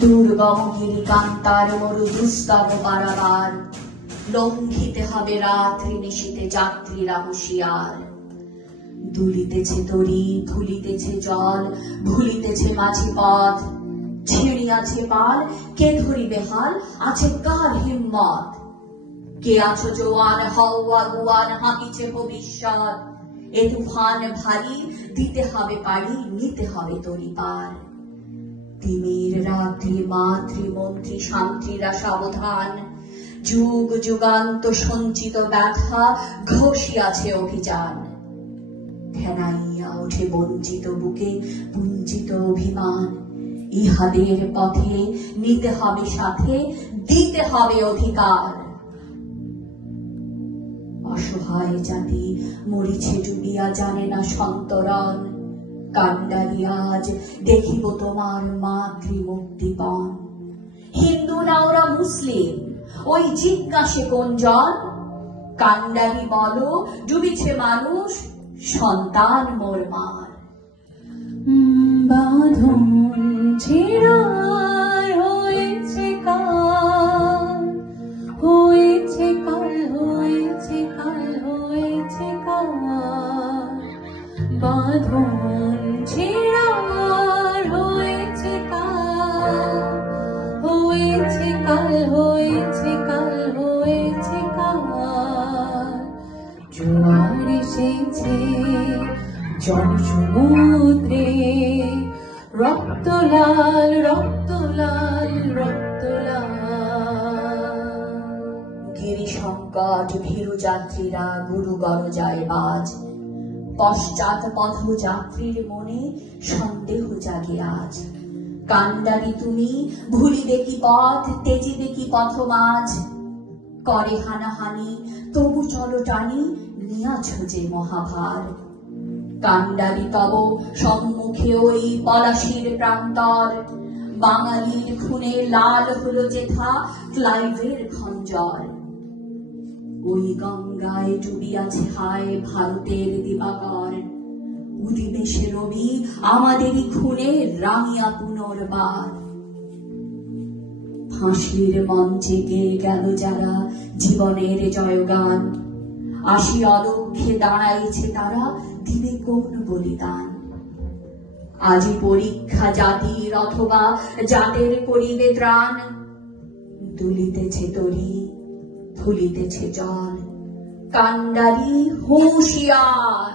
দুর্গম গিরিকান্তার মরু দুস্তব পারাবার, লঙ্ঘিতে হবে রাত্রি নিশীতে যাত্রীরা হুঁশিয়ার। দুলিতেছে তরি, ভুলিতেছে জল, ভুলিতেছে মাঝি পথ, ছিঁড়িয়াছে পাল, কে ধরিবে হাল, আছে কার হিম্মত? কে আছো জোয়ান, হও আগুয়ান, হাঁপিছে ভবিষ্যৎ। এ তুফান ভারী, দিতে হবে পারি, নিতে হবে তরি পার। তিমির রাত্রি মাতৃ মন্ত্রী শান্তিরা সাবধান, যুগ যুগান্ত সঞ্চিত ব্যথা ঘষিয়াছে অভিযান। ঘেনাইয়া ওঠে বঞ্চিত বুকে পুঞ্জিত অভিমান, ইহাদের পথে নিতে হবে সাথে, দিতে হবে অধিকার। অসহায় জাতি মরিছে ডুবিয়া, জানে না সন্তরণ। কান্ডারি আজ দেখিব তোমার মাতৃমুক্তিপণ। হিন্দু না ওরা মুসলিম, ওই জিজ্ঞাসে কোন জন? কান্ডারি বলো, ডুবিছে মানুষ, সন্তান মোর মার। বাঁধন ছেঁড়ার হয়েছে কাল, হয়েছে কাল, হয়েছে কাল, হয়েছে কাল। বাঁধন ছেঁড়ার হয়েছে কাল, হয়েছে কাল, হয়েছে কাল, হয়েছে কাল। জোয়ার এসেছে জনসমুদ্রে, রক্ত লাল, রক্ত লাল, রক্ত লাল। গিরি সংকট ভীরু যাত্রীরা গুরু গরজায় বাজ, পশ্চাৎ পথ যাত্রীর মনে সন্দেহ জাগে আজ। কান্ডারি তুমি, ভুলিবে কি পথ, তেজিবে কি পথ মাঝ? করে হানাহানি, তবু চলো টানি, নিয়াছ যে মহাভার। কান্ডারি তব সম্মুখে ওই পলাশির প্রান্তর, বাঙালির খুনে লাল হলো যেথা ক্লাইভের খঞ্জর। ওই গঙ্গায় ডুবিয়াছে হায় ভারতের দিবাকর, উদিবে সে রবি আমাদেরই খুনে রাঙিয়া পুনর্বার। ফাঁসির মঞ্চে গেয়ে গেল যারা জীবনের জয়গান, আসি অলক্ষ্যে দাঁড়াইছে তারা, দিবে কোন বলিদান? আজি পরীক্ষা জাতির অথবা জাতের করিবে ত্রাণ। দুলিতেছে তরি, ফুলিতেছে জল, কান্ডারি হুঁশিয়ার।